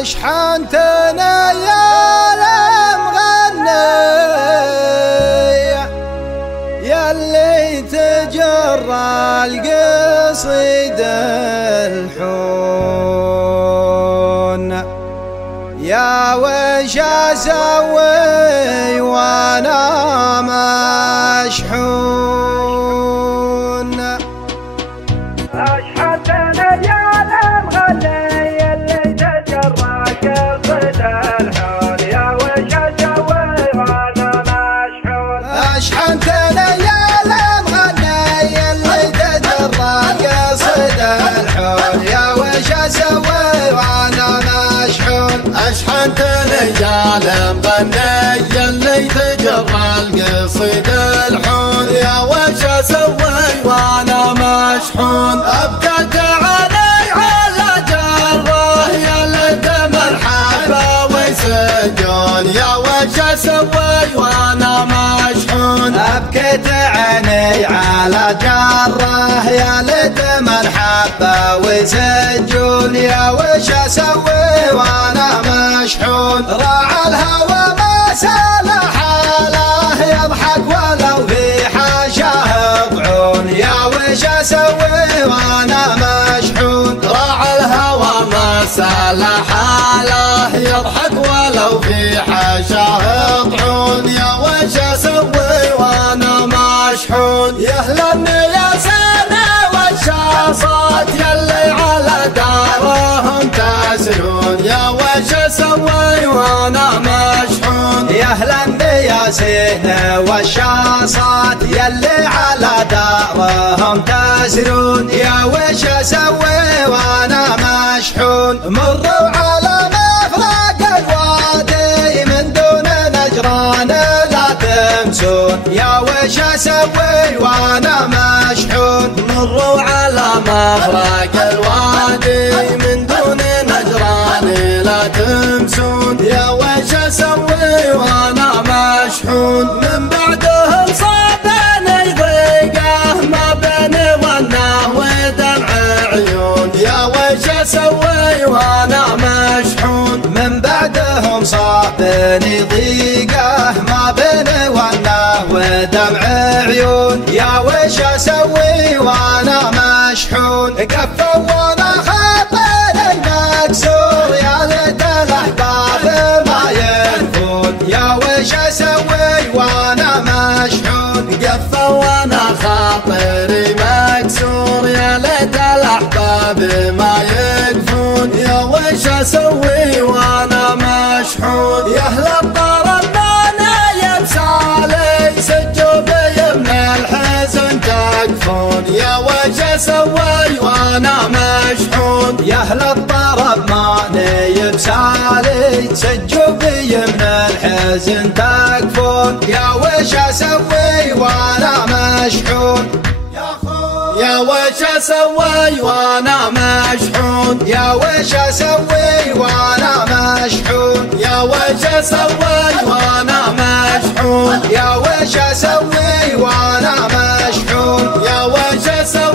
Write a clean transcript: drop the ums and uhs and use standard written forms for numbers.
أشحنتنا يا المغني ياللي تجرى القصيد الحون، يا وش اسوي وانا مشحون. أشحنتنا يا المغني ياللي تجرى القصيد الحون، يا وش اسوي وانا مشحون. أشحنتنا يا المغني ياللي تجرى القصيد الحون، يا وش اسوي وانا مشحون. أشحنتنا يا المغني ياللي تجرى القصيد الحون، يا وش اسوي وانا مشحون. ابكت علي على جره يا ليت مرحبا ويسجون، يا وش اسوي وانا مشحون. أبكت عيني على جره يا ليت مرحبا وسجون، يا وش اسوي وانا مشحون. راعى الهوى ما سال حاله يضحك ولو في حاشاه طعون، يا وش اسوي وانا مشحون. راعى الهوى ما سال حاله يضحك ولو في حاشاه طعون، يا وش اسوي وانا مشحون. يهلا يا سنة والشاصات يلي على دارهم تسرون، يا وش اسوي وانا مشحون. يا اهلا بياسين والشاصات يلي على دارهم تسرون، يا وش اسوي وانا مشحون. مروا على مفرق الوادي من دون نجران لا تمسون، يا وش اسوي وانا مشحون. مروا على مفرق الوادي من دون نجران لا تمسون، يا وش اسوي وانا مشحون. من بعدهم صابني ضيقه ما بيني وناه ودمع عيون، يا وش اسوي وانا مشحون. من بعدهم صابني ضيقه ما بيني وناه ودمع عيون، يا وش اسوي وانا مشحون. كفوا وانا خاطر المكسور يا ليت الاحباب ما ينفون، يا وش اسوي وانا مشحون. قفوا وانا خاطري مكسور يا ليت الاحباب ما يقفون، يا وش اسوي وانا مشحون. يا اهل الطرب انا يبسالي سجوا بي من الحزن تكفون، يا وش اسوي وانا مشحون. يا اهل الطرب ماني بسالي سجوا بي من الحزن تكفون، يا وش اسوي وانا مشحون. يا وش اسوي وانا مشحون. يا وش اسوي وانا مشحون. يا وش اسوي وانا مشحون. يا وش اسوي وانا مشحون. يا وش اسوي